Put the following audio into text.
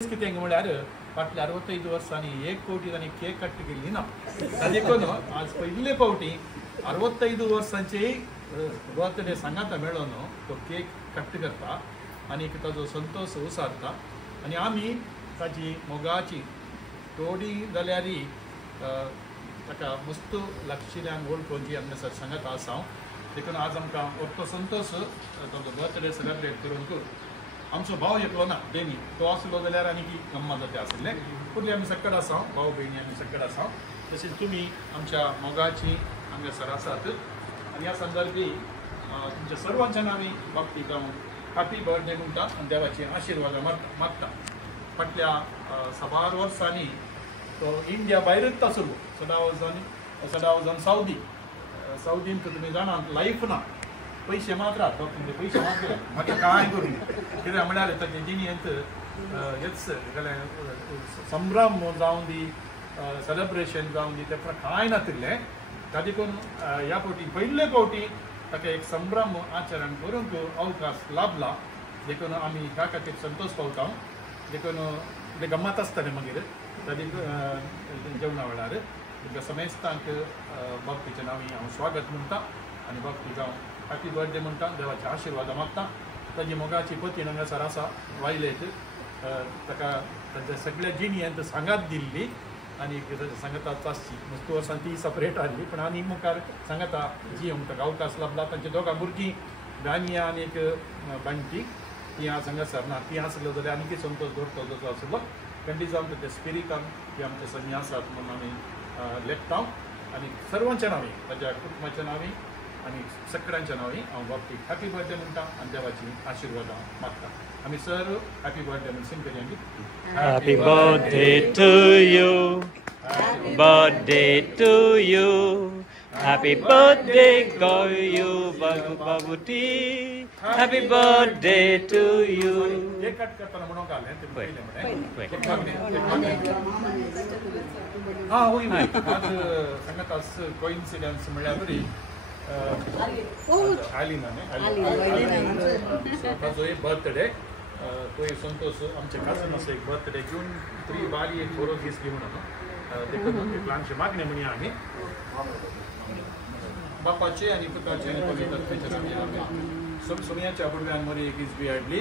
कितें म्हळ्यार फाटल्या 65 वर्सांनी 1 कोटी तांणी केक कट केल्ली ना ताजेकून आज पयले फावटी 65 वर्सांचे बर्थडे सांगाता मेळोन तो केक कट करता आनी ताजो संतोष उसारता आनी आमी ताची मोगाची थोडी जाल्यारी ताका मस्त लागशिल्ल्यान वळखोवची हांगासर सांगत आसा देखून आज आमकां असलो संतोष ताजो बर्थडे सेलेब्रेट करून आमचो भाव एकलो ना बेनी तो आसलो जाल्यार आनी गम्मत जाता आसलें पूण आमी सक्कड आसा भाव भयणी आमी सक्कड आसा तशेंच तुमी आमच्या मोगाची हांगासर आसात आनी ह्या संदर्भी तुमच्या सर्वांच्या नांवी बाबतींत हांव हॅपी बर्थडे म्हणटा आनी देवाची आशिर्वाद मागता फाटल्या 6 वर्सांनी तो इंडिया भायरच आसलो सदां वचून सावदीन तुमी जाणात लायफ ना पैसे मात्र तुमचे पैसे मात्र मागीर कांय करूं कित्याक म्हळ्यार ताचे जिणेंत हेच संभ्रम जावं दी सेलेब्रेशन जावं दी तेका कांय नाशिल्लें ताजेकून ह्या फावटी पयले फावटी ताका एक संभ्रम आचरण करूंक अवकाश लाभला देखून आमी ह्या खातीर संतोष पावता देखून गम्मत आसतलें मागीर ताजे जेवणा वेळार तुमच्या समेस्तांक बाबतीच्या नांवी हांव स्वागत म्हणटा आनी बाबती जावं हॅपी बर्थडे म्हणटा देवाचे आशिर्वाद मागता ताजी मोगाची पती हांगासर आसा वायलेट ताका ताच्या सगळ्या जिणेंत सांगात दिल्ली आनी सांगतात आसची मस्त वर्सां ती सपरेट आसली पण आनी मुखार सांगता जी ताका अवकाश लाभला तांची दोगां भुरगीं दानिया आनी एक बांटी ती आज हांगासर ना ती आसलो जाल्यार आनी संतोष दवरतो जो आसलो कंडी जावन ते स्पिरिकान ती आमचे सनी आसात म्हणून आमी लेखता आनी सर्वांच्या नांवी ताच्या कुटुंबाच्या नांवी आनी सगळ्यांच्या नांवी हांव बाबतीक हॅपी बर्थडे म्हणटा आनी देवाची आशिर्वाद मागता आमी सर हॅपी बर्थडे म्हणून सिंग करूया Happy birthday to you. Birthday to you. Happy birthday to you, Babuti. Happy birthday to you. Cake cut करताना म्हणून घालें ते पयले हां होय आज सांगत आज कोइन्सिडन्स म्हळ्यार बरी आलिना ताजो एक बर्थडे तो एक संतोष आमचे काजन असो एक बर्थडे घेवन ती बारी एक बरो दीस घेवन देखून एक ल्हानशें मागणें म्हणी आमी बापाचे आनी पुताचे आनी पवित्र आत्म्याचे नांवान सुमयाच्या बुडव्यान मरी एक दीस बी हाडली